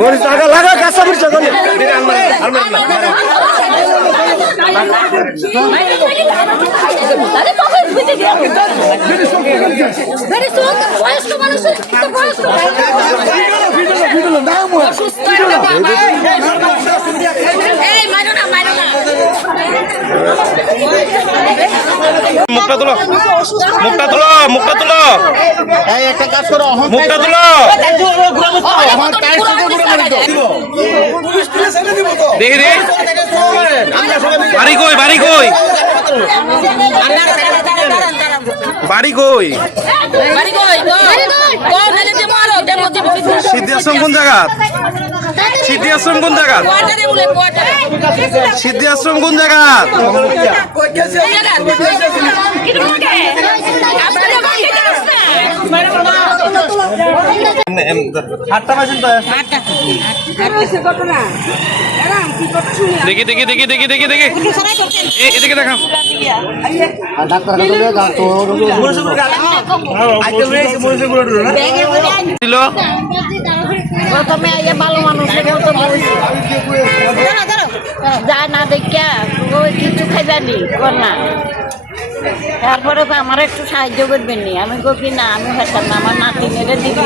মরিচ লাগা লাগা কাঁচা মরিচ মুখটা তুলো, মুখটা তুলো, মুখটা তুলো, একটা কাজ করো মুখটা তুলো। দেখি রে বাড়ি কই, বাড়ি কই, বাড়ি কই? সিদ্ধি আশ্রম কোন জায়গা? সিদ্ধি আশ্রম কোন জায়গা? সিদ্ধি আশ্রম কোন জায়গা? দেখি দেখি দেখি দেখি দেখি দেখি এদিকে দেখা। প্রথমে ভালো মানুষের মতো যায় না দেখিয়া ওই কিছু খাইবানি কর না, তারপরে আমার একটু সাহায্য করবেন নি। আমি কই না আমি পারতাম না, আমার নাতিনেরে দিদি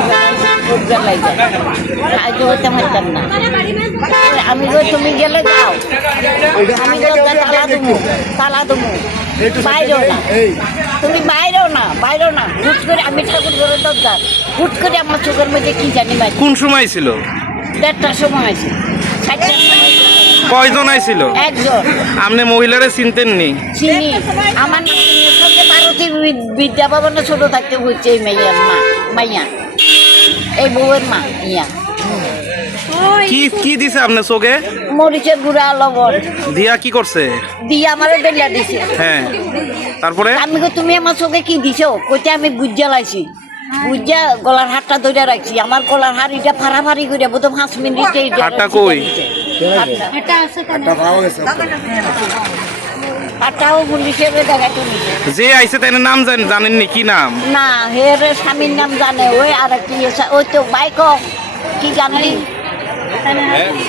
সাহায্য করতে পারতাম না। আমি কই তুমি গেলে যাও, আমি তালা দুমু, তালা দুমু, বাইরেও না, তুমি বাইরেও না, বাইরেও না। হুট করে আমি ঠাকুর ঘরে দরকার, হুট করে আমার চোখের মধ্যে কি জানি ভাই। কোন সময় ছিল? 1:30টার সময় আছে। কয়জন আইছিল? একজন। আপনি মহিলারে চিনতেন নি? চিনি, আমার নাতিনের সঙ্গে ভারতী বিদ্যা ভবনে ছোট থাকতে বলছে এই মাইয়ার মা, মাইয়া এই বউয়ের মা ইয়া। কি কি দিছে আপনার চোখে? মরিচের গুঁড়া, লবণ দিয়া কি করছে? দিয়ে আমার বেলা দিছে। হ্যাঁ, তারপরে আমি কই তুমি আমার চোখে কি দিছো? কইতে আমি গুজ্জা লাইছি, গুজ্জা গলার হাতটা ধরে রাখছি। আমার গলার হাড় এটা ফাড়াফাড়ি করে বোধ 5 মিনিটে হাতটা কই? হাতটাও পুলিশের দেখাতে নিছে। যে আইছে তাই নাম জানেননি? কি নাম? না, হের স্বামীর নাম জানে। ওই আর কি ওই তো বাইক কি জানি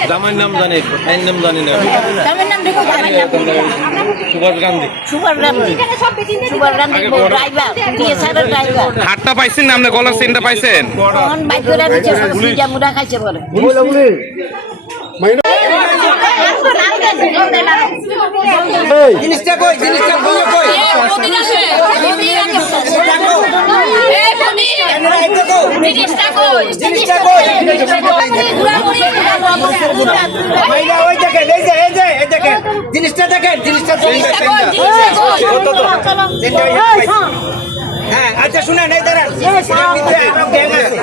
জামাইয়ের নাম জানি, ভাইয়ের নাম জানি না। সুভাষ গান্ধী, সুভাষ গান্ধী, সুভাষ গান্ধী ড্রাইভার, টিএসআরের ড্রাইভার। হাতটা পাইছেন না? আপনি গলার চেনটা পাইছেন? তখন বাইক করে নিচে সিজা মুড়া খাইছে বলে। জিনিসটা কই, জিনিসটা কই কই জিনিসটা কই, জিনিসটা কই মাইনা ওই দেখেন, এই যে এই যে এই দেখেন জিনিসটা দেখেন, জিনিসটা কই, হ্যাঁ আচ্ছা শুনেন এই দাঁড়ান, আরো গ্যাং আছে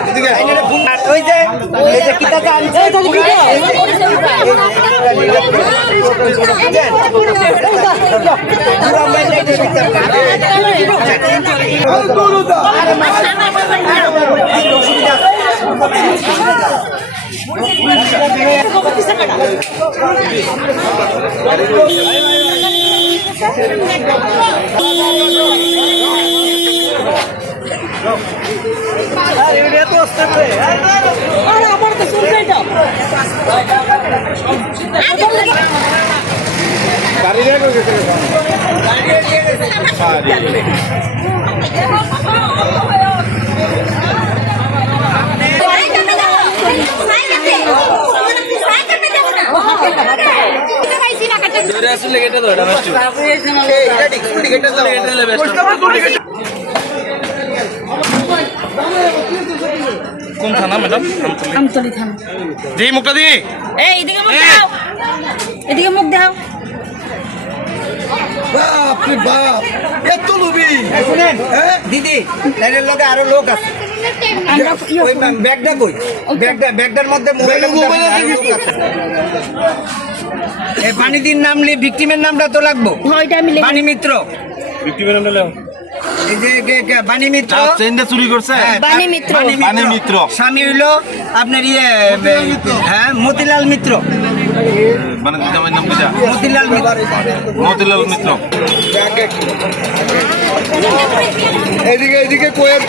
ওই যে এই যে কিতাটা আনছে কোন থানা ম্যাডাম? আমতলি থানা। জি মুখটা দি, এই এদিকে মুখ দাও, এদিকে মুখ দাও। বাপরে বাপ, এত লোভী। শুনেন দিদি, লাইনের লগে আরো লোক আছে। ওই ব্যাগটা কই? ব্যাগটার মধ্যে মোবাইল আছে। এই বাণীদির নাম লি, ভিকটিমের নামটা তো লাগবো। বাণী মিত্র, ভিক্টিমের নামটা লেও। এই যে বাণী মিত্র চেনটা চুরি করছে। বাণী মিত্র, বাণী মিত্র। স্বামী হইলো আপনার ইয়ে, হ্যাঁ মতিলাল মিত্র। মানে জামাইয়ের নাম কিটা মতিলাল মিত্র। মতিলাল মিত্র। এদিকে এদিকে কোয়েল